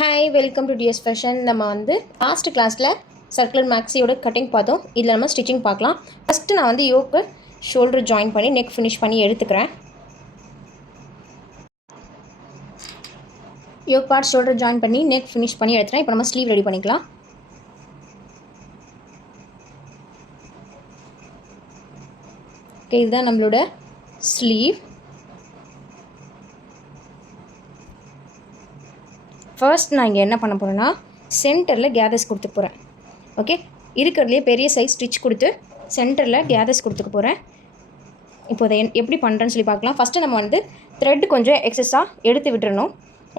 Hi welcome to DS fashion. நம்ம last கிளாஸில் circular மேக்ஸியோட கட்டிங் பார்த்தோம். இதில் நம்ம ஸ்டிச்சிங் பார்க்கலாம். ஃபஸ்ட்டு நான் யோக்கு ஷோல்டர் ஜாயின் பண்ணி நெக் ஃபினிஷ் பண்ணி எடுத்துக்கிறேன். யோக் பார்ட் ஷோல்டர் ஜாயின் பண்ணி நெக் ஃபினிஷ் பண்ணி எடுத்துகிறேன். இப்போ நம்ம ஸ்லீவ் ரெடி பண்ணிக்கலாம். ஓகே, இதுதான் நம்மளோட ஸ்லீவ். ஃபர்ஸ்ட் நான் இங்கே என்ன பண்ண போகிறேன்னா சென்டரில் கேதர்ஸ் கொடுத்து போகிறேன். ஓகே, இருக்கிறதுலே பெரிய சைஸ் ஸ்டிச் கொடுத்து சென்டரில் கேதர்ஸ் கொடுத்துக்க போகிறேன். இப்போ அதை எப்படி பண்ணுறேன்னு சொல்லி பார்க்கலாம். ஃபஸ்ட்டு நம்ம த்ரெட் கொஞ்சம் எக்ஸஸாக எடுத்து விட்டுறணும்.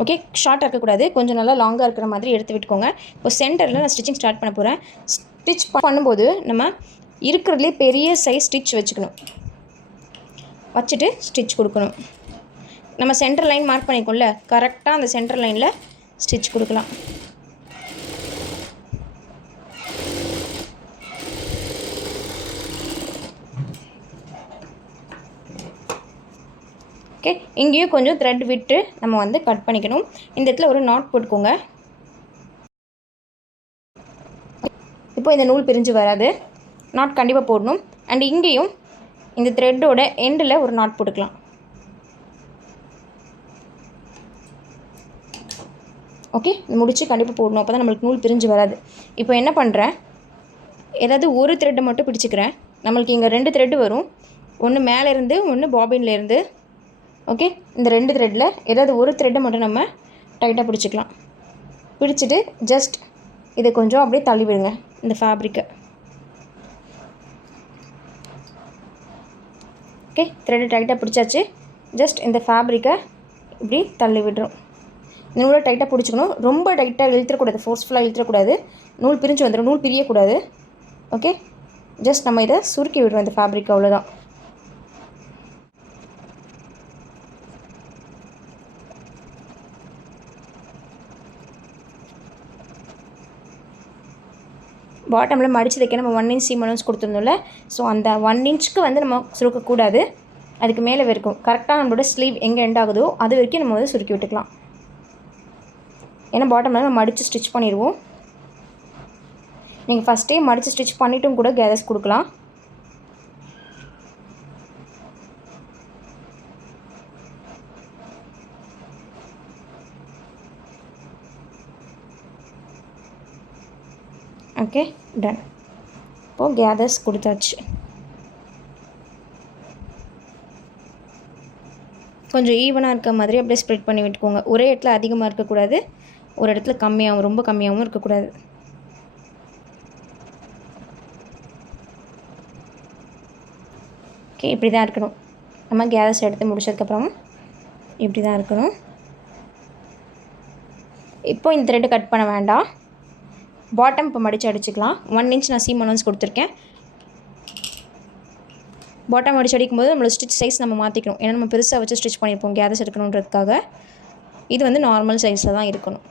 ஓகே, ஷார்ட்டாக இருக்கக்கூடாது, கொஞ்சம் நல்லா லாங்காக இருக்கிற மாதிரி எடுத்து விட்டுக்கோங்க. இப்போ சென்டரில் நான் ஸ்டிச்சிங் ஸ்டார்ட் பண்ண போகிறேன். ஸ்டிச் பண்ணும்போது நம்ம இருக்கிறதுலே பெரிய சைஸ் ஸ்டிச் வச்சுட்டு ஸ்டிச் கொடுக்கணும். நம்ம சென்டர் லைன் மார்க் பண்ணிக்கோம்ல, கரெக்டாக அந்த சென்டர் லைனில் ஸ்டிச் கொடுக்கலாம். ஓகே, இங்கேயும் கொஞ்சம் த்ரெட் விட்டு நம்ம கட் பண்ணிக்கணும். இந்த இடத்துல ஒரு நாட் போட்டுக்கோங்க. இப்போ இந்த நூல் பிரிஞ்சு வராது, நாட் கண்டிப்பாக போடணும். அண்ட் இங்கேயும் இந்த த்ரெட்டோட எண்டில் ஒரு நாட் போட்டுக்கலாம். ஓகே, முடிச்சு கண்டிப்பாக போடணும், அப்போ தான் நம்மளுக்கு நூல் பிரிஞ்சு வராது. இப்போ என்ன பண்ணுறேன், ஏதாவது ஒரு த்ரெட்டை மட்டும் பிடிச்சிக்கிறேன். நம்மளுக்கு இங்கே 2 த்ரெட்டு வரும், ஒன்று மேலேருந்து ஒன்று பாபின்லேருந்து. ஓகே, இந்த 2 த்ரெட்டில் ஏதாவது ஒரு த்ரெட்டை மட்டும் நம்ம டைட்டாக பிடிச்சிக்கலாம். பிடிச்சிட்டு ஜஸ்ட் இதை கொஞ்சம் அப்படியே தள்ளி விடுங்க இந்த ஃபேப்ரிக்கை. ஓகே, த்ரெட்டு டைட்டாக பிடிச்சாச்சு. ஜஸ்ட் இந்த ஃபேப்ரிக்கை இப்படி தள்ளி விடுறோம். நூலை டைட்டாக பிடிச்சிக்கணும், ரொம்ப டைட்டாக இழுத்துறக்கூடாது, ஃபோர்ஸ்ஃபுல்லாக இழுத்துறக்கூடாது, நூல் பிரிஞ்சு வந்துடும், நூல் பிரியக்கூடாது. ஓகே, ஜஸ்ட் நம்ம இதை சுருக்கி விடுறோம் இந்த ஃபேப்ரிக், அவ்வளோதான். பாட்டமில் மடித்து தைக்க நம்ம 1 இன்ச் சீம் அலோன்ஸ் கொடுத்துருந்தோம்ல, ஸோ அந்த 1 இன்ச்சுக்கு நம்ம சுருக்கக்கூடாது, அதுக்கு மேலே வரைக்கும் கரெக்டாக நம்மளோட ஸ்லீவ் எங்கே எண்ட் ஆகுதோ அது வரைக்கும் நம்ம சுருக்கி விட்டுக்கலாம். ஏன்னா பாட்டமில் நம்ம மடித்து ஸ்டிச் பண்ணிடுவோம். நீங்கள் ஃபஸ்ட்டே மடித்து ஸ்டிச் பண்ணிட்டும் கூட கேதர்ஸ் கொடுக்கலாம். Okay, done. இப்போது கேதர்ஸ் கொடுத்தாச்சு. கொஞ்சம் ஈவனாக இருக்க மாதிரி அப்படியே ஸ்ப்ரெட் பண்ணி விட்டுக்கோங்க. ஒரே இடத்துல அதிகமாக இருக்கக்கூடாது, ஒரு இடத்துல கம்மியாகவும் ரொம்ப கம்மியாகவும் இருக்கக்கூடாது. ஓகே, இப்படி தான் இருக்கணும். நம்ம கேதர்ஸ் எடுத்து முடிச்சதுக்கப்புறம் இப்படி தான் இருக்கணும். இப்போ இந்த த்ரெட்டு கட் பண்ண வேண்டாம், பாட்டம் இப்போ மடித்து அடிச்சுக்கலாம். 1 இன்ச் நான் சீம் அலோன்ஸ் கொடுத்துருக்கேன். பாட்டம் அடிச்சு அடிக்கும்போது நம்மளோட ஸ்டிச் சைஸ் நம்ம மாற்றிக்கணும். ஏன்னா நம்ம பெருசாக வச்சு ஸ்டிச் பண்ணியிருப்போம் கேதர்ஸ் எடுக்கணுன்றதுக்காக. இது நார்மல் சைஸில் தான் இருக்கணும்.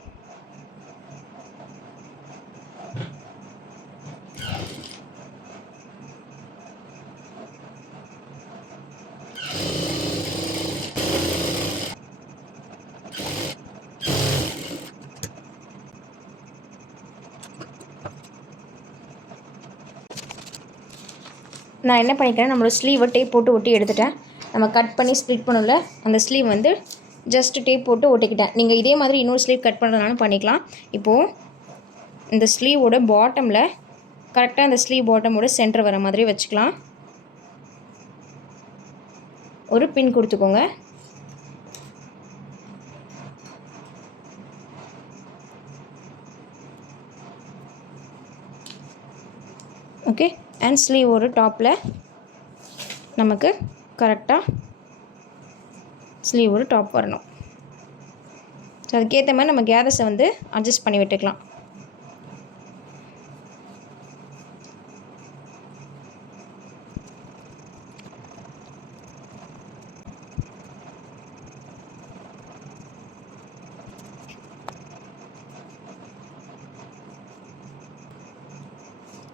நான் என்ன பண்ணிக்கிறேன், நம்மளோட ஸ்லீவை டேப் போட்டு ஒட்டி எடுத்துட்டேன். நம்ம கட் பண்ணி ஸ்ப்ளிட் பண்ணல, அந்த ஸ்லீவ் ஜஸ்ட் டேப் போட்டு ஒட்டிக்கிட்டேன். நீங்கள் இதே மாதிரி இன்னொரு ஸ்லீவ் கட் பண்ணுறதுனாலும் பண்ணிக்கலாம். இப்போது இந்த ஸ்லீவோட பாட்டமில் கரெக்டாக இந்த ஸ்லீவ் பாட்டமோட சென்டர் வர மாதிரி வச்சுக்கலாம். ஒரு பின் கொடுத்துக்கோங்க. ஓகே, அண்ட் ஸ்லீவ் ஒரு டாப்பில் நமக்கு கரெக்டாக ஸ்லீவ் ஒரு டாப் வரணும். ஸோ அதுக்கேற்ற மாதிரி நம்ம கேதர்ஸை அட்ஜஸ்ட் பண்ணி விட்டுக்கலாம்.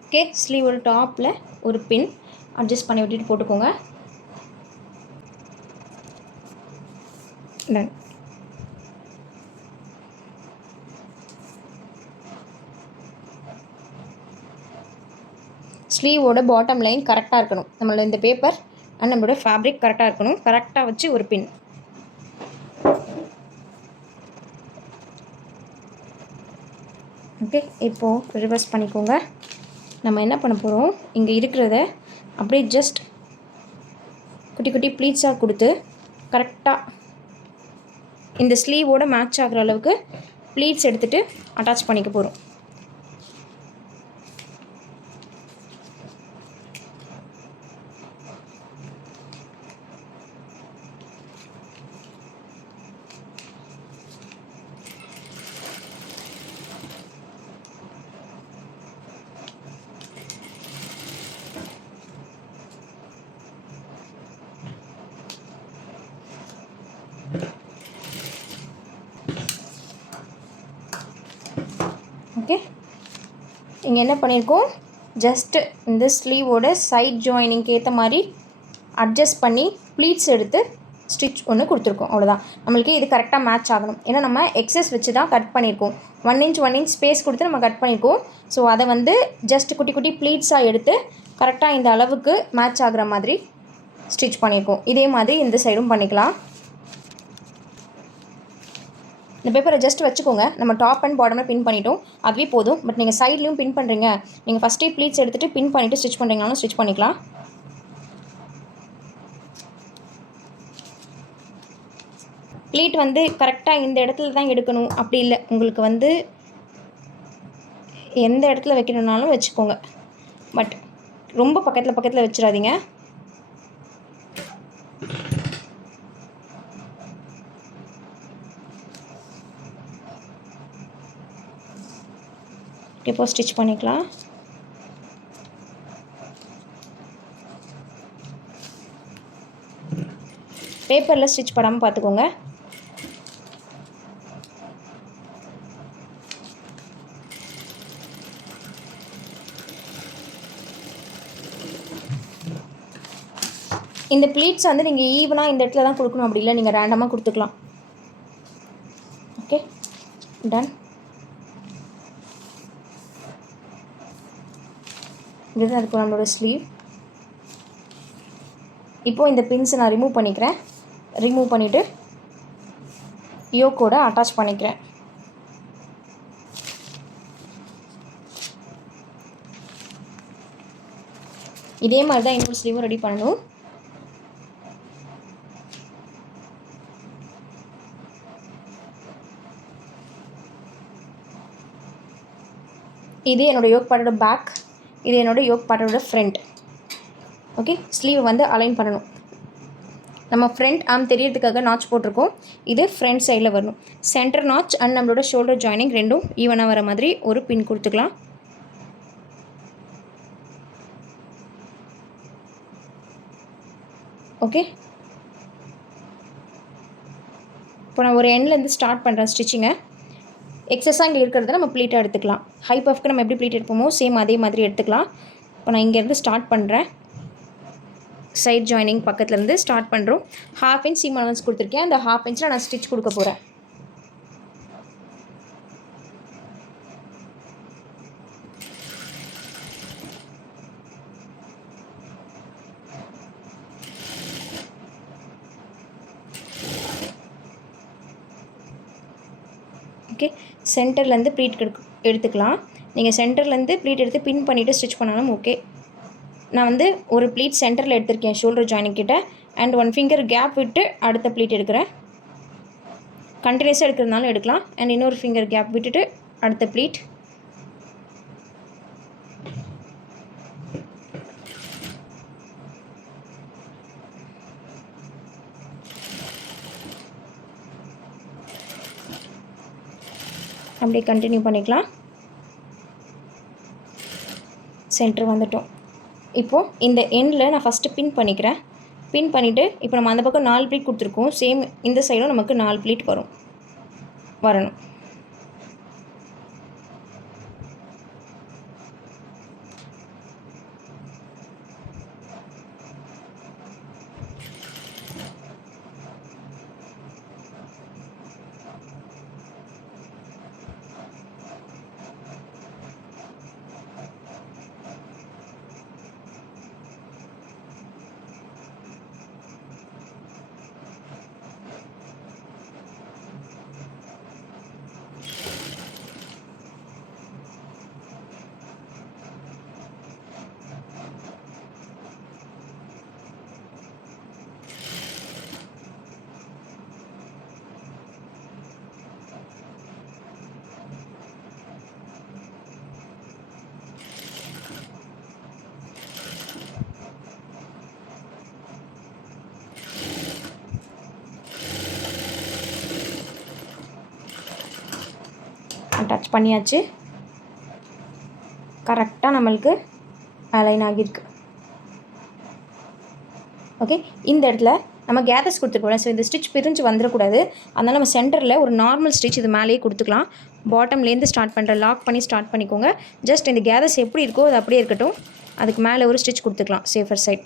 ஓகே, ஸ்லீவ் ஒரு டாப்பில் ஒரு பின் அட்ஜஸ்ட் பண்ணி விட்டுட்டு போட்டுக்கோங்க. டன். ஸ்லீவோட பாட்டம் லைன் கரெக்டாக இருக்கணும். நம்மளோட இந்த பேப்பர் அண்ட் நம்மளோட ஃபேப்ரிக் கரெக்டாக இருக்கணும். கரெக்டாக வச்சு ஒரு பின். ஓகே, இப்போது ரிவர்ஸ் பண்ணிக்கோங்க. நம்ம என்ன பண்ண போகிறோம், இங்கே இருக்கிறத அப்படியே ஜஸ்ட் குட்டி குட்டி ப்ளீட்ஸாக கொடுத்து கரெக்டாக இந்த ஸ்லீவோட மேட்ச் ஆகிற அளவுக்கு ப்ளீட்ஸ் எடுத்துகிட்டு அட்டாச் பண்ணிக்க போகிறோம். ஓகே, இங்கே என்ன பண்ணியிருக்கோம், ஜஸ்ட்டு இந்த ஸ்லீவோட சைட் ஜாயினிங்க்கு ஏற்ற மாதிரி அட்ஜஸ்ட் பண்ணி ப்ளீட்ஸ் எடுத்து ஸ்டிச் ஒன்று கொடுத்துருக்கோம். அவ்வளோதான். நம்மளுக்கு இது கரெக்டாக மேட்ச் ஆகணும். ஏன்னா நம்ம எக்ஸஸ் வச்சு தான் கட் பண்ணியிருக்கோம். 1 inch 1 inch ஸ்பேஸ் கொடுத்து நம்ம கட் பண்ணியிருக்கோம். ஸோ அதை வந்து ஜஸ்ட் குட்டி குட்டி ப்ளீட்ஸாக எடுத்து கரெக்டாக இந்த அளவுக்கு மேட்ச் ஆகிற மாதிரி ஸ்டிச் பண்ணியிருக்கோம். இதே மாதிரி இந்த சைடும் பண்ணிக்கலாம். இந்த பேப்பரை ஜஸ்ட் வச்சுக்கோங்க. நம்ம டாப் அண்ட் பாட்டமில் பின் பண்ணிட்டோம், அதுவே போதும். பட் நீங்கள் சைட்லேயும் பின் பண்ணுறீங்க, நீங்கள் ஃபஸ்ட்டே ப்ளீட்ஸ் எடுத்துகிட்டு பின் பண்ணிவிட்டு ஸ்டிச் பண்ணுறீங்கனாலும் ஸ்டிச் பண்ணிக்கலாம். ப்ளீட் வந்து கரெக்டாக இந்த இடத்துல தான் எடுக்கணும் அப்படி இல்லை. உங்களுக்கு வந்து எந்த இடத்துல வைக்கணுன்னாலும் வச்சுக்கோங்க. பட் ரொம்ப பக்கத்தில் வச்சிடாதீங்க. இப்போ ஸ்டிச் பண்ணிக்கலாம். பேப்பரில் ஸ்டிச் படாமல் பார்த்துக்கோங்க. இந்த ப்ளீட்ஸ் வந்து நீங்கள் ஈவனாக இந்த இடத்துல தான் கொடுக்கணும், அப்படி இல்லை நீங்கள் ரேண்டமாக கொடுத்துக்கலாம். Okay, done. இதுதான் இருக்கும் நம்மளோட ஸ்லீவ். இப்போது இந்த பின்ஸை நான் ரிமூவ் பண்ணிக்கிறேன். ரிமூவ் பண்ணிவிட்டு யோக்கோட அட்டாச் பண்ணிக்கிறேன். இதே மாதிரி தான் இன்னொரு ஸ்லீவும் ரெடி பண்ணணும். இது என்னோடய யோக் பார்ட்டோட பேக், இது என்னோடய யோக் பார்ட்டோட ஃப்ரண்ட். ஓகே, ஸ்லீவை வந்து அலைன் பண்ணணும். நம்ம ஃப்ரண்ட் ஆர்ம் தெரியறதுக்காக நாச் போட்டிருக்கோம். இது ஃப்ரண்ட் சைடில் வரணும். சென்டர் நாச் அண்ட் நம்மளோட ஷோல்டர் ஜாயினிங் ரெண்டும் ஈவனாக வர மாதிரி ஒரு பின் கொடுத்துக்கலாம். ஓகே, இப்போ நான் ஒரு எண்ட்லேருந்து ஸ்டார்ட் பண்ணுறேன் ஸ்டிச்சிங்கை. எக்ஸஸாக இங்கே இருக்கிறத நம்ம ப்ளீட்டாக எடுத்துக்கலாம். ஹை பஃப்க்கு நம்ம எப்படி ப்ளீட் எடுப்போமோ சேம் அதே மாதிரி எடுத்துக்கலாம். இப்போ நான் இங்கேருந்து ஸ்டார்ட் பண்ணுறேன். சைட் ஜாயினிங் பக்கத்துலேருந்து ஸ்டார்ட் பண்ணுறோம். 1/2 inch சீம் அலவன்ஸ் கொடுத்துருக்கேன். அந்த 1/2 inchல நான் ஸ்டிச் கொடுக்க போகிறேன். ஓகே, சென்டர்லேருந்து ப்ளீட் எடுத்துக்கலாம். நீங்கள் சென்டர்லேருந்து ப்ளீட் எடுத்து பின் பண்ணிவிட்டு ஸ்டிச் பண்ணாலும் ஓகே. நான் வந்து ஒரு ப்ளீட் சென்டரில் எடுத்திருக்கேன் ஷோல்டர் ஜாயினிங் கிட்ட, அண்ட் 1 finger கேப் விட்டு அடுத்த ப்ளீட் எடுக்கிறேன். கண்டினியூஸாக எடுக்கிறதுனாலும் எடுக்கலாம். அண்ட் இன்னொரு ஃபிங்கர் கேப் விட்டுட்டு அடுத்த ப்ளீட். அப்படியே கண்டினியூ பண்ணிக்கலாம். சென்டர் வந்துட்டோம். இப்போது இந்த எண்டில் நான் ஃபஸ்ட்டு பின் பண்ணிக்கிறேன். பின் பண்ணிவிட்டு இப்போ நம்ம அந்த பக்கம் 4 ப்ளீட் கொடுத்துருக்கோம். சேம் இந்த சைடும் நமக்கு 4 ப்ளீட் வரணும். அட்டாச் பண்ணியாச்சு. கரெக்டாக நம்மளுக்கு அலைன் ஆகியிருக்கு. ஓகே, இந்த இடத்துல நம்ம கேதர்ஸ் கொடுத்துருக்கோம். ஸோ இந்த ஸ்டிச் பிரிஞ்சு வந்துடக்கூடாது. அதனால் நம்ம சென்டரில் ஒரு நார்மல் ஸ்டிச் இது மேலேயே கொடுத்துக்கலாம். பாட்டம்லேருந்து ஸ்டார்ட் பண்ணுற லாக் பண்ணி ஸ்டார்ட் பண்ணிக்கோங்க. ஜஸ்ட் இந்த கேதர்ஸ் எப்படி இருக்கோ அது அப்படியே இருக்கட்டும். அதுக்கு மேலே ஒரு ஸ்டிச் கொடுத்துக்கலாம் சேஃபர் சைட்.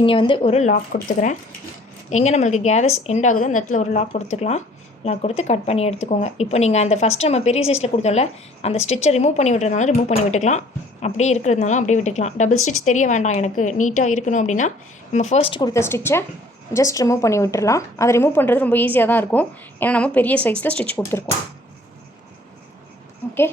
இங்கே வந்து ஒரு லாக் கொடுத்துக்கிறேன். எங்கே நம்மளுக்கு கேதர்ஸ் எண்ட் ஆகுதோ அந்த இடத்துல ஒரு லாக் கொடுத்துக்கலாம். லாக் கொடுத்து கட் பண்ணி எடுத்துக்கோங்க. இப்போ நீங்கள் அந்த ஃபஸ்ட்டு நம்ம பெரிய சைஸில் கொடுத்தோம்ல அந்த ஸ்டிச்சை ரிமூவ் பண்ணி விட்டுறதுனால ரிமூவ் பண்ணி விட்டுக்கலாம். அப்படியே இருக்கிறதுனால அப்படியே விட்டுக்கலாம். டபுள் ஸ்டிச் தெரிய வேண்டாம் எனக்கு நீட்டாக இருக்கணும் அப்படின்னா நம்ம ஃபர்ஸ்ட் கொடுத்த ஸ்டிச்சை ஜஸ்ட் ரிமூவ் பண்ணி விட்டுறலாம். அதை ரிமூவ் பண்ணுறது ரொம்ப ஈஸியாக தான் இருக்கும். ஏன்னா நம்ம பெரிய சைஸில் ஸ்டிச் கொடுத்துருக்கோம். ஓகே,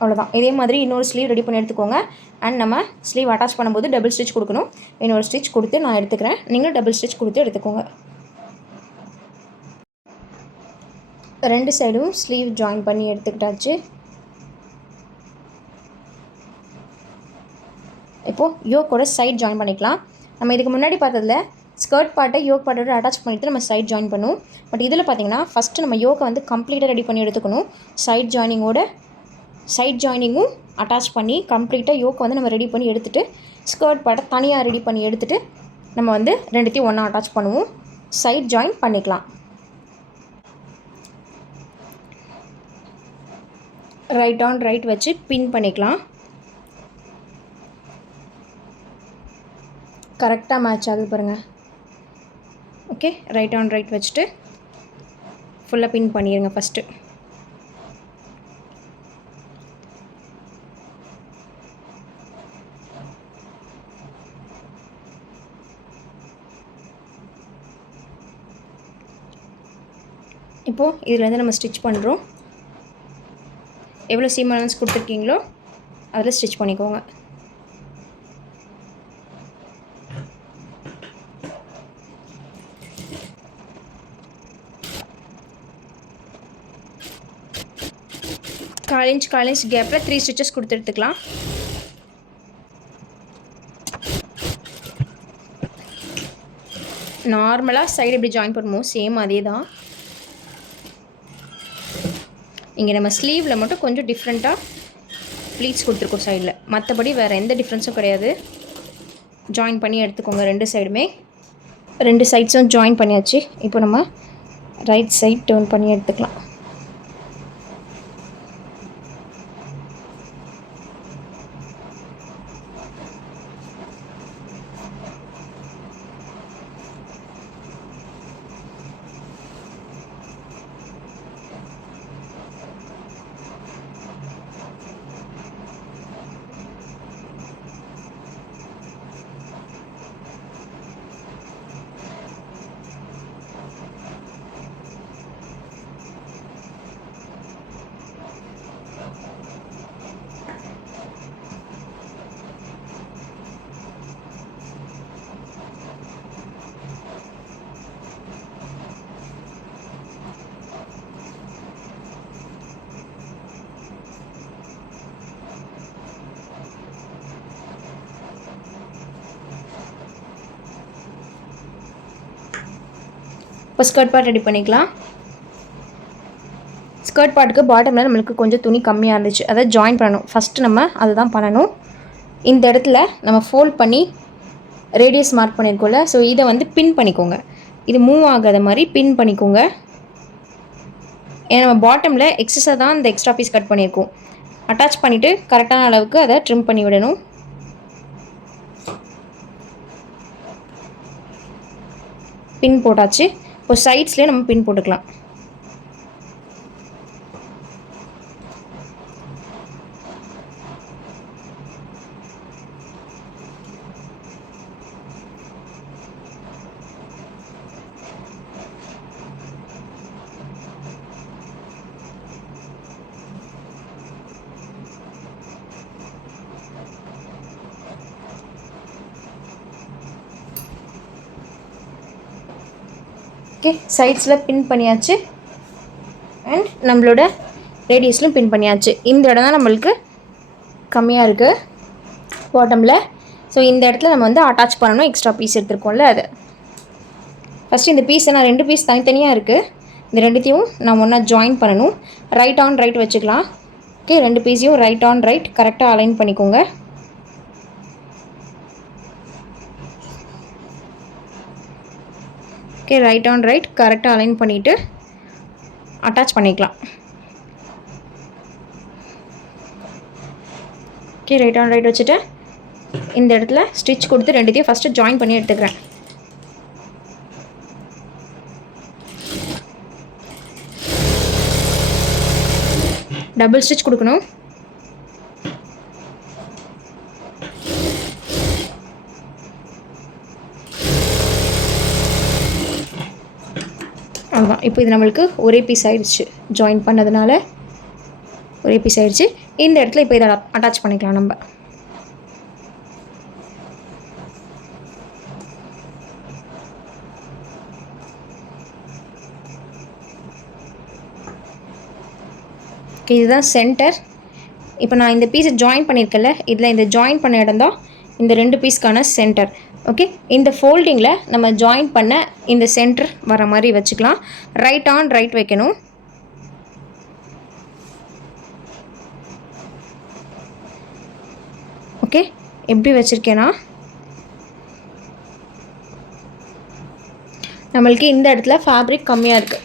அவ்வளோதான். இதே மாதிரி இன்னொரு ஸ்லீவ் ரெடி பண்ணி எடுத்துக்கோங்க. அண்ட் நம்ம ஸ்லீவ் அட்டாச் பண்ணும்போது டபுள் ஸ்டிச் கொடுக்கணும். இன்னொரு ஸ்டிச் கொடுத்து நான் எடுத்துக்கிறேன். நீங்களும் டபுள் ஸ்டிச் கொடுத்து எடுத்துக்கோங்க. ரெண்டு சைடும் ஸ்லீவ் ஜாயின் பண்ணி எடுத்துக்கிட்டாச்சு. இப்போது யோக்கோட சைட் ஜாயின் பண்ணிக்கலாம். நம்ம இதுக்கு முன்னாடி பார்த்ததில் ஸ்கர்ட் பார்ட்டை யோக் பார்ட்டோட அட்டாச் பண்ணிவிட்டு நம்ம சைட் ஜாயின் பண்ணுவோம். பட் இதில் பார்த்திங்கன்னா ஃபஸ்ட்டு நம்ம யோக்கை வந்து கம்ப்ளீட்டாக ரெடி பண்ணி எடுத்துக்கணும். சைட் ஜாயினிங்கும் அட்டாச் பண்ணி கம்ப்ளீட்டாக யோக்கை வந்து நம்ம ரெடி பண்ணி எடுத்துகிட்டு ஸ்கர்ட் பார்ட்டை தனியாக ரெடி பண்ணி எடுத்துகிட்டு நம்ம வந்து ரெண்டுத்தையும் ஒன்றா அட்டாச் பண்ணுவோம். சைட் ஜாயின் பண்ணிக்கலாம். ரைட் ஆன் ரைட் வச்சு பின் பண்ணிக்கலாம். கரெக்டாக மேட்ச் ஆகுது பாருங்கள். ஓகே, ரைட் ஆன் ரைட் வச்சுட்டு ஃபுல்லாக பின் பண்ணிடுங்க ஃபஸ்ட்டு. இப்போது இதிலேருந்து நம்ம ஸ்டிச் பண்ணுறோம். எவ்வளோ சீம் அலவன்ஸ் கொடுத்துருக்கீங்களோ அதில் ஸ்டிச் பண்ணிக்கோங்க. கால் இன்ச் கேப்பில் 3 ஸ்டிச்சஸ் கொடுத்து எடுத்துக்கலாம். நார்மலாக சைடு எப்படி ஜாயின் பண்ணுமோ சேம் அதே தான். இங்கே நம்ம ஸ்லீவில் மட்டும் கொஞ்சம் டிஃப்ரெண்ட்டாக ப்ளீட்ஸ் கொடுத்துருக்கோம் சைடில். மற்றபடி வேறு எந்த டிஃப்ரென்ஸும் கிடையாது. ஜாயின் பண்ணி எடுத்துக்கோங்க. ரெண்டு சைட்ஸும் ஜாயின் பண்ணியாச்சு. இப்போ நம்ம ரைட் சைட் டர்ன் பண்ணி எடுத்துக்கலாம். இப்போ ஸ்கர்ட் பார்ட் ரெடி பண்ணிக்கலாம். ஸ்கர்ட் பார்ட்டுக்கு பாட்டமில் நம்மளுக்கு கொஞ்சம் துணி கம்மியாக இருந்துச்சு. அதை ஜாயின் பண்ணணும். ஃபஸ்ட்டு நம்ம அதுதான் பண்ணணும். இந்த இடத்துல நம்ம ஃபோல்ட் பண்ணி ரேடியஸ் மார்க் பண்ணியிருக்கோம்ல, ஸோ இதை வந்து பின் பண்ணிக்கோங்க. இது மூவ் ஆகாத மாதிரி பின் பண்ணிக்கோங்க. ஏன்னா நம்ம பாட்டமில் எக்ஸஸாக தான் இந்த எக்ஸ்ட்ரா பீஸ் கட் பண்ணியிருக்கோம். அட்டாச் பண்ணிவிட்டு கரெக்டான அளவுக்கு அதை ட்ரிம் பண்ணி விடணும். பின் போட்டாச்சு. இப்போ சைட்ஸ்லேயே நம்ம பின் போட்டுக்கலாம். ஓகே, சைட்ஸில் பின் பண்ணியாச்சு அண்ட் நம்மளோட ரேடியஸ்லும் பின் பண்ணியாச்சு. இந்த இடம் தான் நம்மளுக்கு கம்மியாக இருக்குது பாட்டமில். ஸோ இந்த இடத்துல நம்ம வந்து அட்டாச் பண்ணணும் எக்ஸ்ட்ரா பீஸ் எடுத்துருக்கோம்ல அது. ஃபஸ்ட்டு இந்த பீஸை நான் 2 பீஸ் தனித்தனியாக இருக்குது, இந்த ரெண்டுத்தையும் நான் ஒன்றா ஜாயின் பண்ணணும். ரைட் ஆன் ரைட் வச்சுக்கலாம். ஓகே, 2 பீஸையும் ரைட் ஆன் ரைட் கரெக்டாக அலைன் பண்ணிக்கோங்க. ஓகே, ரைட் ஆன் ரைட் கரெக்டாக அலைன் பண்ணிவிட்டு அட்டாச் பண்ணிக்கலாம். ஓகே, ரைட் ஆன் ரைட் வச்சுட்டு இந்த இடத்துல ஸ்டிச் கொடுத்து ரெண்டுத்தையும் ஃபஸ்ட்டு ஜாயின் பண்ணி எடுத்துக்கிறேன். டபுள் ஸ்டிச் கொடுக்கணும். ஆமாம், இப்போ இது நம்மளுக்கு ஒரே பீஸ் ஆயிடுச்சு. ஜாயின் பண்ணதுனால ஒரே பீஸ் ஆயிடுச்சு. இந்த இடத்துல இப்போ இதை அட்டாச் பண்ணிக்கலாம் நம்ம. ஓகே, இதுதான் சென்டர். இப்போ நான் இந்த பீஸை ஜாயின் பண்ணியிருக்கேன்ல, இதில் இந்த ஜாயின் பண்ண இடம் தான் இந்த 2 பீஸ்க்கான சென்டர். ஓகே, இந்த ஃபோல்டிங்கில் நம்ம ஜாயின் பண்ண இந்த சென்டர் வர மாதிரி வச்சுக்கலாம். ரைட் ஆன் ரைட் வைக்கணும். ஓகே, எப்படி வச்சுருக்கேன்னா நம்மளுக்கு இந்த இடத்துல ஃபேப்ரிக் கம்மியாக இருக்குது,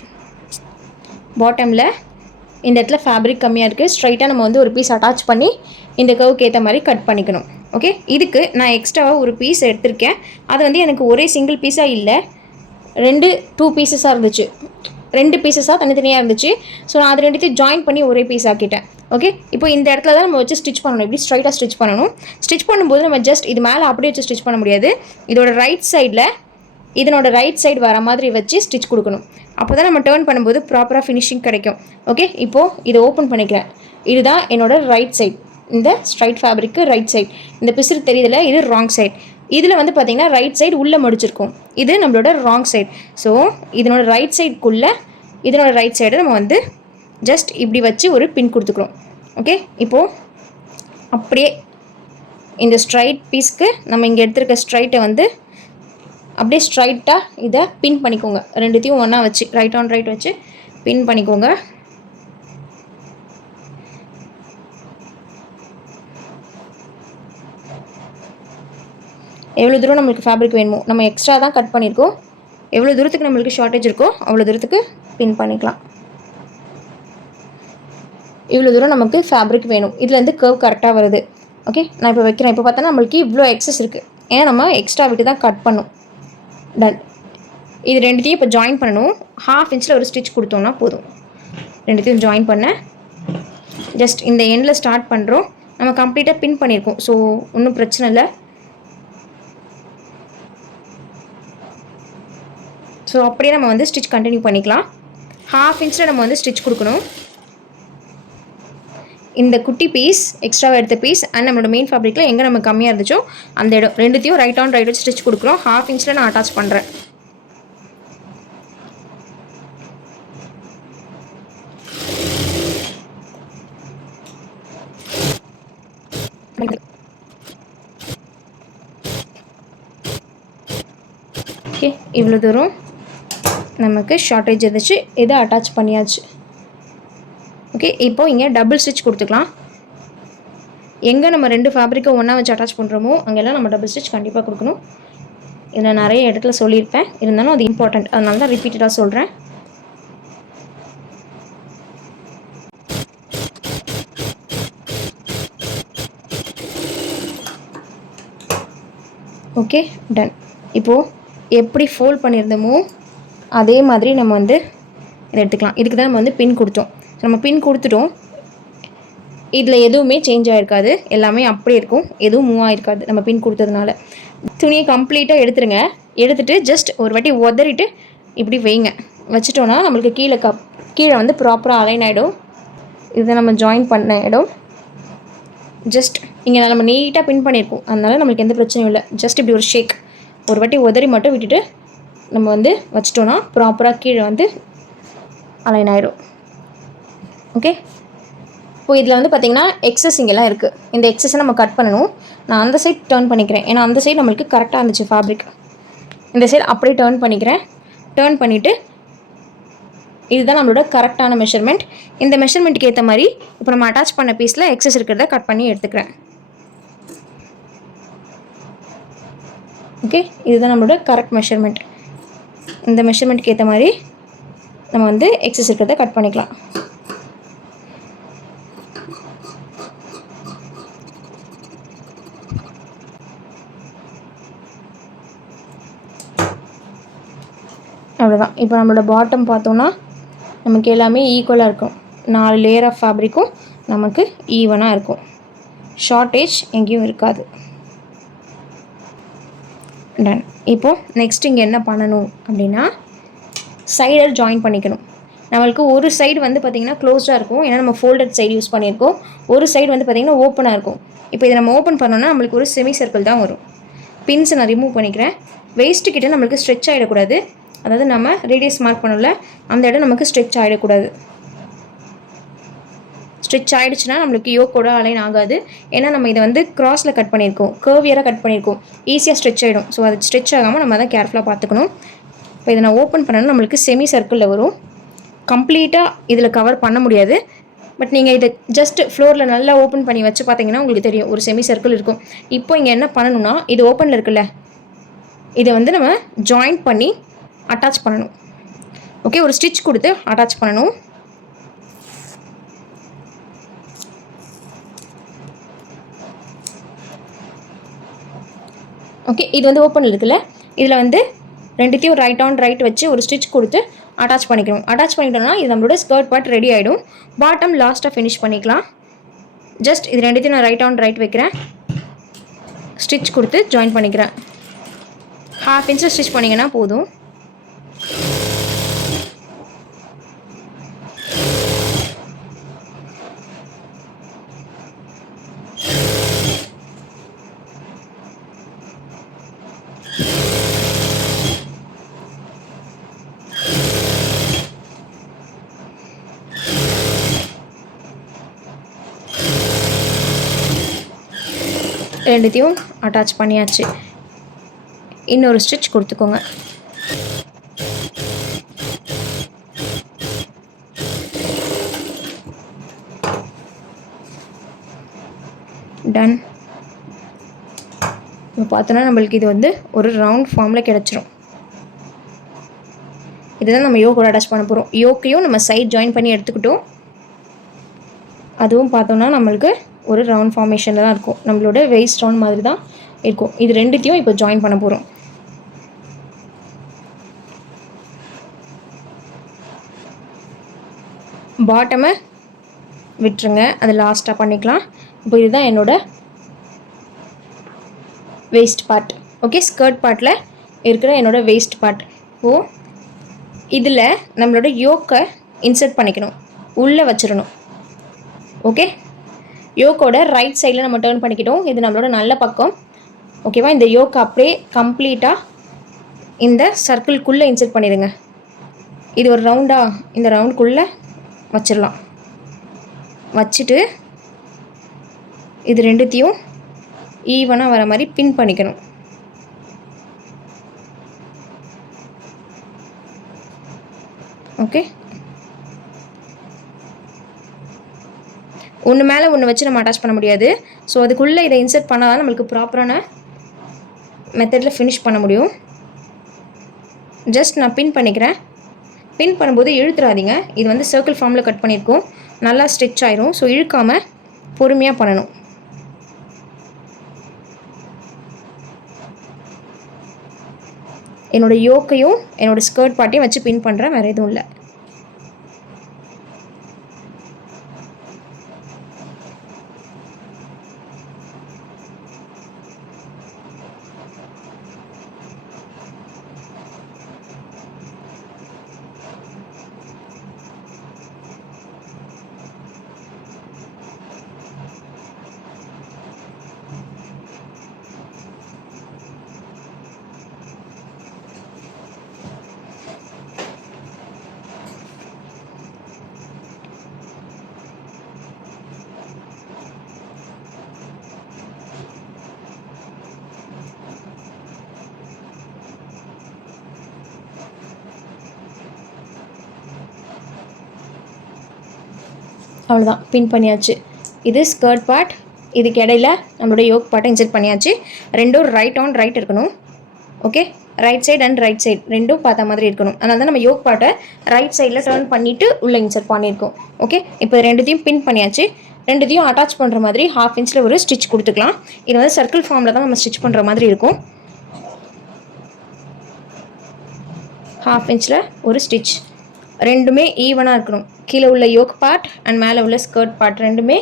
பாட்டமில் இந்த இடத்துல ஃபேப்ரிக் கம்மியாக இருக்குது. ஸ்ட்ரைட்டாக நம்ம வந்து ஒரு பீஸ் அட்டாச் பண்ணி இந்த கர்வுக்கு ஏற்ற மாதிரி கட் பண்ணிக்கணும். ஓகே, இதுக்கு நான் எக்ஸ்ட்ராவாக ஒரு பீஸ் எடுத்திருக்கேன். அது வந்து எனக்கு ஒரே சிங்கிள் பீஸாக இல்லை, 2 பீசஸாக இருந்துச்சு. 2 பீசஸாக தனித்தனியாக இருந்துச்சு. ஸோ நான் அது ரெண்டுத்தையும் ஜாயின் பண்ணி ஒரே பீஸ் ஆக்கிட்டேன். ஓகே, இப்போ இந்த இடத்துல தான் நம்ம வச்சு ஸ்டிச் பண்ணணும். இப்படி ஸ்ட்ரைட்டாக ஸ்டிச் பண்ணணும். ஸ்டிச் பண்ணும்போது நம்ம ஜஸ்ட் இது மேலே அப்படியே வச்சு ஸ்டிச் பண்ண முடியாது. இதோட ரைட் சைடில் இதனோட ரைட் சைடு வர மாதிரி வச்சு ஸ்டிச் கொடுக்கணும். அப்போ தான் நம்ம டேர்ன் பண்ணும்போது ப்ராப்பராக ஃபினிஷிங் கிடைக்கும். ஓகே, இப்போது இதை ஓப்பன் பண்ணிக்கிறேன். இதுதான் என்னோட ரைட் சைட், இந்த ஸ்ட்ரைட் ஃபேப்ரிக்கு ரைட் சைட். இந்த பிசுறு தெரியுதுல, இது ராங் சைட். இதில் வந்து பார்த்திங்கன்னா ரைட் சைடு உள்ளே முடிச்சிருக்கோம், இது நம்மளோட ராங் சைட். ஸோ இதனோட ரைட் சைடுக்குள்ளே இதனோட ரைட் சைடை நம்ம வந்து ஜஸ்ட் இப்படி வச்சு ஒரு பின் கொடுத்துக்கிறோம். ஓகே, இப்போது அப்படியே இந்த ஸ்ட்ரைட் பீஸ்க்கு நம்ம இங்கே எடுத்துருக்க ஸ்ட்ரைட்டை வந்து அப்படியே ஸ்ட்ரைட்டாக இதை பின் பண்ணிக்கோங்க. ரெண்டுத்தையும் ஒன்றா வச்சு ரைட் ஆன் ரைட் வச்சு பின் பண்ணிக்கோங்க. எவ்வளோ தூரம் நம்மளுக்கு ஃபேப்ரிக் வேணுமோ, நம்ம எக்ஸ்ட்ரா தான் கட் பண்ணியிருக்கோம், எவ்வளோ தூரத்துக்கு நம்மளுக்கு ஷார்ட்டேஜ் இருக்கோ அவ்வளோ தூரத்துக்கு பின் பண்ணிக்கலாம். இவ்வளோ தூரம் நமக்கு ஃபேப்ரிக் வேணும். இதுலேருந்து கர்வ் கரெக்டாக வருது. ஓகே, நான் இப்போ வைக்கிறேன். இப்போ பார்த்தா நம்மளுக்கு இவ்வளோ எக்ஸஸ் இருக்குது, ஏன்னா நம்ம எக்ஸ்ட்ரா விட்டு தான் கட் பண்ணோம். டன். இது ரெண்டுத்தையும் இப்போ ஜாயின் பண்ணணும். 1/2 இன்ச்சில் ஒரு ஸ்டிச் கொடுத்தோம்னா போதும். ரெண்டுத்தையும் ஜாயின் பண்ண ஜஸ்ட் இந்த எண்டில் ஸ்டார்ட் பண்ணுறோம். நம்ம கம்ப்ளீட்டாக பின் பண்ணியிருக்கோம், ஸோ ஒன்றும் பிரச்சனை இல்லை. ஸோ அப்படியே நம்ம வந்து ஸ்டிச் கண்டினியூ பண்ணிக்கலாம். 1/2 இன்ச்சில் நம்ம வந்து ஸ்டிச் கொடுக்கணும். இந்த குட்டி பீஸ் எக்ஸ்ட்ராவாக எடுத்த பீஸ் அண்ட் நம்மளோட மெயின் ஃபேப்ரிக்கில் எங்கே நம்ம கம்மியாக இருந்துச்சோ அந்த இடம் ரெண்டுத்தையும் ரைட் ஆன் ரைட் வச்சு ஸ்டிச் கொடுக்குறோம். 1/2 இன்ச்சில் நான் அட்டாச் பண்ணுறேன். ஓகே, இவ்வளோ தூரம் நமக்கு ஷார்ட்டேஜ் இருந்துச்சு, இதை அட்டாச் பண்ணியாச்சு. ஓகே, இப்போது இங்கே டபுள் ஸ்டிச் கொடுத்துக்கலாம். எங்கே நம்ம 2 ஃபேப்ரிக்கை ஒன்றா வச்சு அட்டாச் பண்ணுறோமோ அங்கெல்லாம் நம்ம டபுள் ஸ்டிச் கண்டிப்பாக கொடுக்கணும். இதை நான் நிறைய இடத்துல சொல்லியிருப்பேன், இருந்தாலும் அது இம்பார்ட்டண்ட், அதனால தான் ரிப்பீட்டடாக சொல்கிறேன். Okay, done. இப்போது எப்படி ஃபோல்ட் பண்ணியிருந்தோமோ அதே மாதிரி நம்ம வந்து இதை எடுத்துக்கலாம். இதுக்கு தான் நம்ம வந்து பின் கொடுத்தோம். நம்ம பின் கொடுத்துட்டோம், இதில் எதுவுமே சேஞ்ச் ஆகிருக்காது, எல்லாமே அப்படியே இருக்கும், எதுவும் மூவ் ஆகிருக்காது நம்ம பின் கொடுத்ததுனால. துணியை கம்ப்ளீட்டாக எடுத்துருங்க. எடுத்துகிட்டு ஜஸ்ட் ஒரு வாட்டி உதறிட்டு இப்படி வைங்க. வச்சுட்டோன்னா நம்மளுக்கு கீழே வந்து ப்ராப்பராக அலைன் ஆகிடும். இதை நம்ம ஜாயின் பண்ண இடம் ஜஸ்ட் இங்கே நம்ம நீட்டாக பின் பண்ணியிருக்கோம், அதனால நம்மளுக்கு எந்த பிரச்சனையும் இல்லை. ஜஸ்ட் இப்படி ஒரு ஷேக், ஒரு வாட்டி உதறி மட்டும் விட்டுட்டு நம்ம வந்து வச்சிட்டோன்னா ப்ராப்பராக கீழே வந்து அலைன் ஆயிடும். ஓகே, இப்போ இதில் வந்து பார்த்திங்கன்னா எக்ஸஸ் இங்கெல்லாம் இருக்குது. இந்த எக்ஸஸை நம்ம கட் பண்ணணும். நான் அந்த சைட் டேர்ன் பண்ணிக்கிறேன், ஏன்னா அந்த சைடு நம்மளுக்கு கரெக்டாக இருந்துச்சு ஃபேப்ரிக். இந்த சைடு அப்படியே டேர்ன் பண்ணிக்கிறேன். டேர்ன் பண்ணிவிட்டு இதுதான் நம்மளோட கரெக்டான மெஷர்மெண்ட். இந்த மெஷர்மெண்ட்டுக்கு ஏற்ற மாதிரி இப்போ நம்ம அட்டாச் பண்ண பீஸில் எக்ஸஸ் இருக்கிறத கட் பண்ணி எடுத்துக்கிறேன். ஓகே, இதுதான் நம்மளோட கரெக்ட் மெஷர்மெண்ட். இந்த மெஷர்மெண்ட்டுக்கு ஏற்ற மாதிரி நம்ம வந்து எக்ஸஸ் இருக்கிறத கட் பண்ணிக்கலாம். அவ்வளோதான். இப்போ நம்மளோட பாட்டம் பார்த்தோன்னா நமக்கு எல்லாமே ஈக்குவலாக இருக்கும். 4 லேயர் ஆஃப் ஃபேப்ரிக்கும் நமக்கு ஈவனாக இருக்கும். ஷார்ட்டேஜ் எங்கேயும் இருக்காது. டன். இப்போது நெக்ஸ்ட் இங்கே என்ன பண்ணணும் அப்படின்னா சைடை ஜாயின் பண்ணிக்கணும். நம்மளுக்கு ஒரு சைடு வந்து பார்த்திங்கன்னா க்ளோஸ்டாக இருக்கும், ஏன்னா நம்ம ஃபோல்டட் சைடு யூஸ் பண்ணியிருக்கோம். ஒரு சைடு வந்து பார்த்திங்கன்னா ஓப்பனாக இருக்கும். இப்போ இதை நம்ம ஓப்பன் பண்ணோன்னா நம்மளுக்கு ஒரு செமி சர்க்கிள் தான் வரும். பின்ஸை நான் ரிமூவ் பண்ணிக்கிறேன். வேஸ்ட்டு கிட்டே நம்மளுக்கு ஸ்ட்ரெச் ஆகிடக்கூடாது. அதாவது நம்ம ரேடியஸ் மார்க் பண்ணல, அந்த இடம் நமக்கு ஸ்ட்ரெச் ஆகிடக்கூடாது. ஸ்ட்ரெச் ஆகிடுச்சுன்னா நம்மளுக்கு யோக்கோட அலைன் ஆகாது. ஏன்னா நம்ம இதை வந்து கிராஸில் கட் பண்ணியிருக்கோம், கர்வியராக கட் பண்ணியிருக்கோம், ஈஸியாக ஸ்ட்ரெச் ஆகிடும். ஸோ அது ஸ்ட்ரெச் ஆகாமல் நம்ம தான் கேர்ஃபுல்லாக பார்த்துக்கணும். இப்போ இதை நான் ஓப்பன் பண்ணணும், நம்மளுக்கு செமி சர்க்கிளில் வரும். கம்ப்ளீட்டாக இதில் கவர் பண்ண முடியாது. பட் நீங்கள் இதை ஜஸ்ட் ஃப்ளோரில் நல்லா ஓப்பன் பண்ணி வச்சு பார்த்தீங்கன்னா உங்களுக்கு தெரியும் ஒரு செமி சர்க்கிள் இருக்கும். இப்போ இங்கே என்ன பண்ணணும்னா, இது ஓப்பனில் இருக்குல்ல, இதை வந்து நம்ம ஜாயின் பண்ணி அட்டாச் பண்ணணும். ஓகே, ஒரு ஸ்டிச் கொடுத்து அட்டாச் பண்ணணும். ஓகே, இது வந்து ஓப்பனில் இருக்குல்ல, இதில் வந்து ரெண்டுத்தையும் ரைட் ஆன் ரைட் வச்சு ஒரு ஸ்டிச் கொடுத்து அட்டாச் பண்ணிக்கணும். அட்டாச் பண்ணிட்டோம்னா இது நம்மளோட ஸ்கர்ட் பார்ட் ரெடி ஆகிடும். பாட்டம் லாஸ்ட்டாக ஃபினிஷ் பண்ணிக்கலாம். ஜஸ்ட் இது ரெண்டுத்தையும் நான் ரைட் ஆன் ரைட் வைக்கிறேன், ஸ்டிச் கொடுத்து ஜாயின் பண்ணிக்கிறேன். 1/2 இன்ச்சு ஸ்டிச் பண்ணிங்கன்னா போதும். ரெண்டுத்தையும் அட்டாச் பண்ணியாச்சு. இன்னொரு ஸ்டிச் கொடுத்துக்கோங்க. டன். இப்போ பார்த்தோன்னா நம்மளுக்கு இது வந்து ஒரு ரவுண்ட் ஃபார்மில் கிடச்சிரும். இதுதான் நம்ம யோக்கோட அட்டாச் பண்ண போகிறோம். யோக்கையும் நம்ம சைட் ஜாயின் பண்ணி எடுத்துக்கிட்டோம். அதுவும் பார்த்தோன்னா நம்மளுக்கு ஒரு ரவுண்ட் ஃபார்மேஷனில் தான் இருக்கும். நம்மளோட வெயிஸ்ட் ரவுண்ட் மாதிரி தான் இருக்கும். இது ரெண்டுத்தையும் இப்போ ஜாயின் பண்ண போகிறோம். பாட்டமை விட்டுருங்க, அது லாஸ்ட்டாக பண்ணிக்கலாம். இப்போ இதுதான் என்னோட வேஸ்ட் பார்ட். ஓகே, ஸ்கர்ட் பார்ட்டில் இருக்கிற என்னோட வேஸ்ட் பார்ட். இப்போது இதில் நம்மளோட யோக்கை இன்சர்ட் பண்ணிக்கணும், உள்ளே வச்சிடணும். ஓகே, யோக்கோட ரைட் சைடில் நம்ம டேர்ன் பண்ணிக்கிட்டோம். இது நம்மளோட நல்ல பக்கம். ஓகேவா, இந்த யோக்கை அப்படியே கம்ப்ளீட்டாக இந்த சர்க்கிள்குள்ளே இன்சர்ட் பண்ணிடுங்க. இது ஒரு ரவுண்டாக இந்த ரவுண்டுக்குள்ளே வச்சிடலாம். வச்சுட்டு இது ரெண்டுத்தையும் ஈவனாக வர மாதிரி பின் பண்ணிக்கணும். ஓகே, ஒன்று மேலே ஒன்று வச்சு நம்ம அட்டாச் பண்ண முடியாது. ஸோ அதுக்குள்ளே இதை இன்சர்ட் பண்ணால் தான் நம்மளுக்கு ப்ராப்பரான மெத்தடில் ஃபினிஷ் பண்ண முடியும். ஜஸ்ட் நான் பின் பண்ணிக்கிறேன். பின் பண்ணும்போது இழுத்துறாதீங்க. இது வந்து சர்க்கிள் ஃபார்மில் கட் பண்ணியிருக்கோம், நல்லா ஸ்ட்ரெச் ஆயிரும். ஸோ இழுக்காமல் பொறுமையாக பண்ணணும். என்னோடய யோக்கையும் என்னோடய ஸ்கர்ட் பார்ட்டையும் வச்சு பின் பண்ணுறேன், வேறு எதுவும் இல்லை. அவ்வளோதான், பின் பண்ணியாச்சு. இது ஸ்கர்ட் பார்ட், இதுக்கு இடையில நம்மளோட யோக் பார்ட்டை இன்சர்ட் பண்ணியாச்சு. ரெண்டும் ரைட் ஆன் ரைட் இருக்கணும். Okay, right side and right side ரெண்டும் பார்த்த மாதிரி இருக்கணும். அதனால தான் நம்ம யோக் பார்ட்டை ரைட் சைடில் டர்ன் பண்ணிவிட்டு உள்ளே இன்சர்ட் பண்ணியிருக்கோம். ஓகே, இப்போ ரெண்டுத்தையும் பின் பண்ணியாச்சு. ரெண்டுத்தையும் அட்டாச் பண்ணுற மாதிரி 1/2 இன்ச்சில் ஒரு ஸ்டிச் கொடுத்துக்கலாம். இது வந்து சர்க்கிள் ஃபார்மில் தான் நம்ம ஸ்டிச் பண்ணுற மாதிரி இருக்கும். 1/2 இன்ச்சில் ஒரு ஸ்டிச். ரெண்டுமே ஈவனாக இருக்கணும். கீழே உள்ள யோக் பார்ட் அண்ட் மேலே உள்ள ஸ்கர்ட் பார்ட் ரெண்டுமே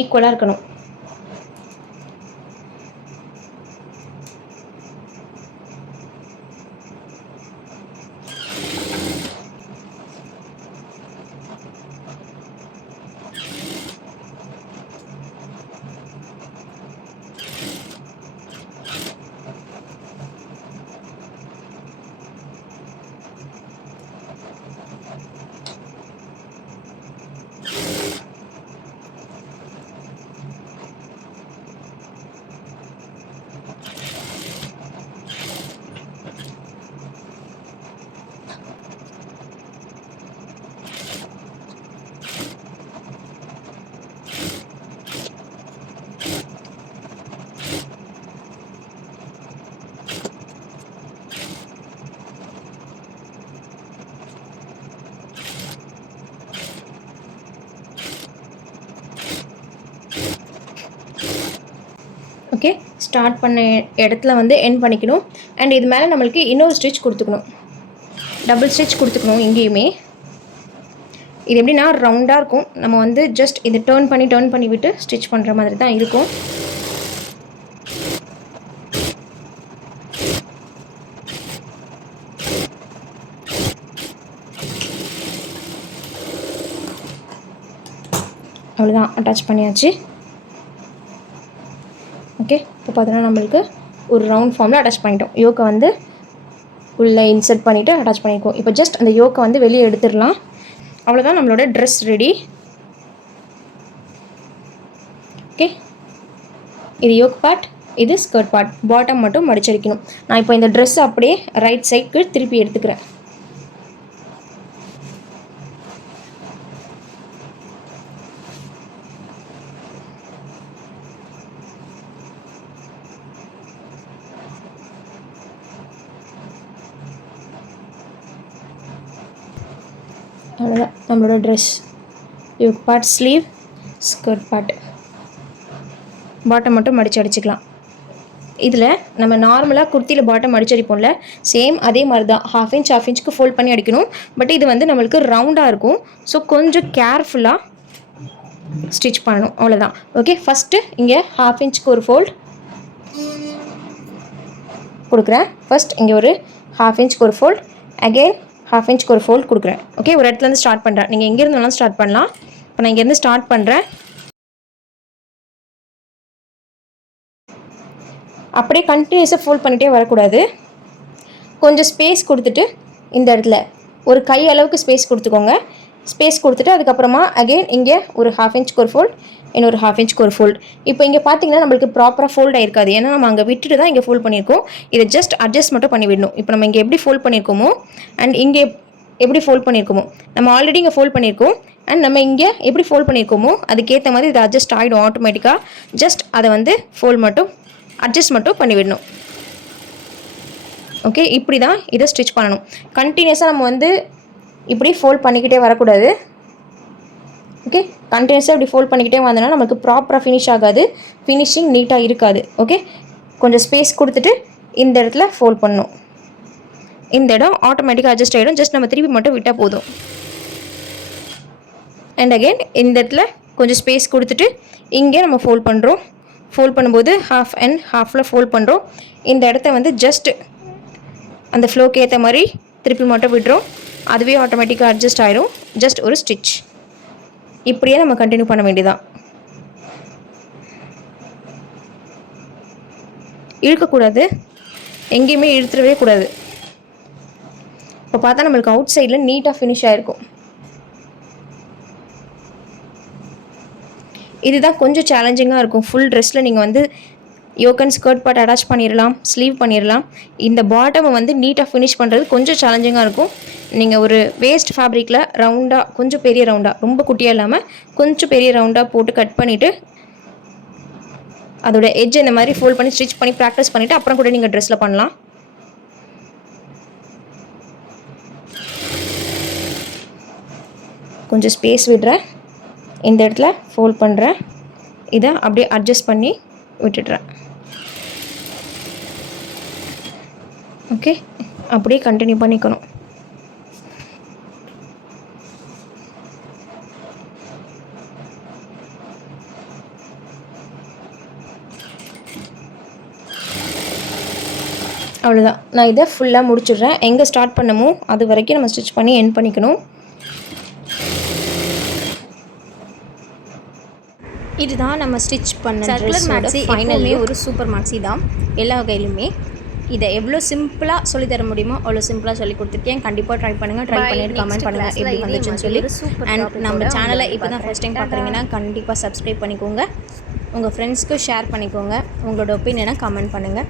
ஈக்குவலாக இருக்கணும். ஓகே, ஸ்டார்ட் பண்ண இடத்துல வந்து எண்ட் பண்ணிக்கணும். அண்ட் இது மேலே நம்மளுக்கு இன்னொரு ஸ்டிச் கொடுத்துக்கணும், டபுள் ஸ்டிச் கொடுத்துக்கணும் இங்கேயுமே. இது எப்படின்னா ரவுண்டாக இருக்கும். நம்ம வந்து ஜஸ்ட் இது டர்ன் பண்ணி விட்டு ஸ்டிச் பண்ணுற மாதிரி தான் இருக்கும். அவ்வளோதான், அட்டாச் பண்ணியாச்சு. ஓகே, இப்போ பார்த்தோன்னா நம்மளுக்கு ஒரு ரவுண்ட் ஃபார்மில் அட்டாச் பண்ணிட்டோம். யோக்கை வந்து உள்ளே இன்சர்ட் பண்ணிவிட்டு அட்டாச் பண்ணியிருக்கோம். இப்போ ஜஸ்ட் அந்த யோக்கை வந்து வெளியே எடுத்துடலாம். அவ்வளோதான், நம்மளோட ட்ரெஸ் ரெடி. ஓகே, இது யோக் பார்ட், இது ஸ்கர்ட் பார்ட். பாட்டம் மட்டும் மடிச்சடிக்கணும். நான் இப்போ இந்த ட்ரெஸ் அப்படியே ரைட் சைடுக்கு திருப்பி எடுத்துக்கிறேன். அவ்வளோதான் நம்மளோட dress. Yoke part, sleeve, skirt part. Bottom மட்டும் மடித்து அடிச்சுக்கலாம். இதில் நம்ம நார்மலாக குர்த்தியில் பாட்டம் மடிச்சு அடிப்போம்ல, சேம் அதே மாதிரி தான் 1/2 இன்ச்சுக்கு ஃபோல்ட் பண்ணி அடிக்கணும். பட் இது வந்து நம்மளுக்கு ரவுண்டாக இருக்கும். ஸோ கொஞ்சம் கேர்ஃபுல்லாக ஸ்டிச் பண்ணணும். அவ்வளோதான். ஓகே, ஃபஸ்ட்டு இங்கே 1/2 இன்ச்சுக்கு ஒரு ஃபோல்ட் கொடுக்குறேன். ஃபஸ்ட் இங்கே ஒரு 1/2 இன்ச்சுக்கு ஒரு ஃபோல்ட், அகெயின் 1/2 இன்ச்சுக்கு ஒரு ஃபோல்ட் கொடுக்குறேன். ஓகே, ஒரு இடத்துலேருந்து ஸ்டார்ட் பண்ணுறேன். நீங்கள் எங்கேருந்து வேணாலும் ஸ்டார்ட் பண்ணலாம். இப்போ நான் இங்கேருந்து ஸ்டார்ட் பண்ணுறேன். அப்படியே கண்டினியூஸாக ஃபோல்ட் பண்ணிகிட்டே வரக்கூடாது. கொஞ்சம் ஸ்பேஸ் கொடுத்துட்டு இந்த இடத்துல ஒரு கை அளவுக்கு ஸ்பேஸ் கொடுத்துக்கோங்க. ஸ்பேஸ் கொடுத்துட்டு அதுக்கப்புறமா அகெயின் இங்கே ஒரு 1/2 இன்ச்சுக்கு ஒரு ஃபோல்ட், இன்னொரு 1/2 இன்ச்சுக்கு ஒரு ஃபோல்ட். இப்போ இங்கே பார்த்தீங்கன்னா நம்மளுக்கு ப்ராப்பராக ஃபோல்ட் ஆகிருக்காது. ஏன்னா நம்ம அங்கே விட்டுட்டு தான் இங்கே ஃபோல்ட் பண்ணியிருக்கோம். இதை ஜஸ்ட் அட்ஜஸ்ட் மட்டும் பண்ணி விடணும். இப்போ நம்ம இங்கே எப்படி ஃபோல்ட் பண்ணியிருக்கோமோ அண்ட் இங்கே எப்படி ஃபோல்ட் பண்ணியிருக்கோமோ, நம்ம ஆல்ரெடி இங்கே ஃபோல்ட் பண்ணியிருக்கோம் அண்ட் நம்ம இங்கே எப்படி ஃபோல்ட் பண்ணியிருக்கோமோ அதுக்கேற்ற மாதிரி இது அட்ஜஸ்ட் ஆகிடும் ஆட்டோமேட்டிக்காக. ஜஸ்ட் அதை வந்து அட்ஜஸ்ட் மட்டும் பண்ணிவிடணும். ஓகே, இப்படி தான் இதை ஸ்டிச் பண்ணணும். கண்டினியூஸாக நம்ம வந்து இப்படி ஃபோல்ட் பண்ணிக்கிட்டே வரக்கூடாது. ஓகே, கண்டினியூஸாக இப்படி ஃபோல்ட் பண்ணிக்கிட்டே வந்தோன்னா நமக்கு ப்ராப்பராக ஃபினிஷ் ஆகாது, ஃபினிஷிங் நீட்டாக இருக்காது. ஓகே, கொஞ்சம் ஸ்பேஸ் கொடுத்துட்டு இந்த இடத்துல ஃபோல்ட் பண்ணணும். இந்த இடம் ஆட்டோமேட்டிக்காக அட்ஜஸ்ட் ஆகிடும். ஜஸ்ட் நம்ம திருப்பி மட்டும் விட்டால் போதும். அண்ட் அகெயின் இந்த இடத்துல கொஞ்சம் ஸ்பேஸ் கொடுத்துட்டு இங்கே நம்ம ஃபோல்ட் பண்ணுறோம். ஃபோல்ட் பண்ணும்போது 1/2 அண்ட் 1/2 ஃபோல்ட் பண்ணுறோம். இந்த இடத்த வந்து ஜஸ்ட் அந்த ஃப்ளோக்கு ஏற்ற மாதிரி திருப்பி மட்டும் விடுறோம். அதுவே ஆட்டோமேட்டிக்காக அட்ஜஸ்ட் ஆகிடும். ஜஸ்ட் ஒரு ஸ்டிச். இப்படியே நம்ம கண்டினியூ பண்ண வேண்டியதான். இழுக்கக்கூடாது, எங்கேயுமே இழுத்துடவே கூடாது. இப்போ பார்த்தா நம்மளுக்கு அவுட் சைடில் நீட்டாக ஃபினிஷ் ஆகிருக்கும். இதுதான் கொஞ்சம் சேலஞ்சிங்காக இருக்கும். ஃபுல் ட்ரெஸ்ஸில் நீங்கள் வந்து yoke and skirt part attach பண்ணிடலாம், ஸ்லீவ் பண்ணிடலாம். இந்த பாட்டமை வந்து நீட்டாக ஃபினிஷ் பண்ணுறது கொஞ்சம் சேலஞ்சிங்காக இருக்கும். நீங்கள் ஒரு வேஸ்ட் ஃபேப்ரிக்கில் ரவுண்டாக, கொஞ்சம் பெரிய ரவுண்டாக, ரொம்ப குட்டியாக இல்லாமல் கொஞ்சம் பெரிய ரவுண்டாக போட்டு கட் பண்ணிவிட்டு அதோட எட்ஜ் இந்த மாதிரி ஃபோல்ட் பண்ணி ஸ்டிச் பண்ணி ப்ராக்டிஸ் பண்ணிவிட்டு அப்புறம் கூட நீங்கள் ட்ரெஸ்ஸில் பண்ணலாம். கொஞ்சம் ஸ்பேஸ் விடுறேன், இந்த இடத்துல ஃபோல்ட் பண்ணுறேன், இதை அப்படியே அட்ஜஸ்ட் பண்ணி விட்டுடுறேன். ஓகே, அப்படியே கண்டினியூ பண்ணிக்கணும். அவ்வளோதான், நான் இதை ஃபுல்லாக முடிச்சிடுறேன். எங்கே ஸ்டார்ட் பண்ணமோ அது வரைக்கும் நம்ம ஸ்டிச் பண்ணி எண்ட் பண்ணிக்கணும். இதுதான் நம்ம ஸ்டிச் பண்ண சர்க்குலர் மேக்ஸி ஃபைனலே ஒரு சூப்பர் மேக்ஸி தான் எல்லா வகையிலுமே. இதை எவ்வளோ சிம்பிளாக சொல்லித்தர முடியுமோ அவ்வளோ சிம்பிளாக சொல்லி கொடுத்துருக்கேன். கண்டிப்பாக ட்ரை பண்ணுங்கள், ட்ரை பண்ணிட்டு கமெண்ட் பண்ணுங்கள் எப்படி வந்துச்சுன்னு சொல்லி. அண்ட் நம்ம சேனலை இப்போ தான் ஃபஸ்ட் டைம் பார்க்குறீங்கன்னா கண்டிப்பாக சப்ஸ்கிரைப் பண்ணிக்கோங்க, உங்கள் ஃப்ரெண்ட்ஸ்க்கு ஷேர் பண்ணிக்கோங்க, உங்களோட ஒப்பீனியனை கமெண்ட் பண்ணுங்கள்.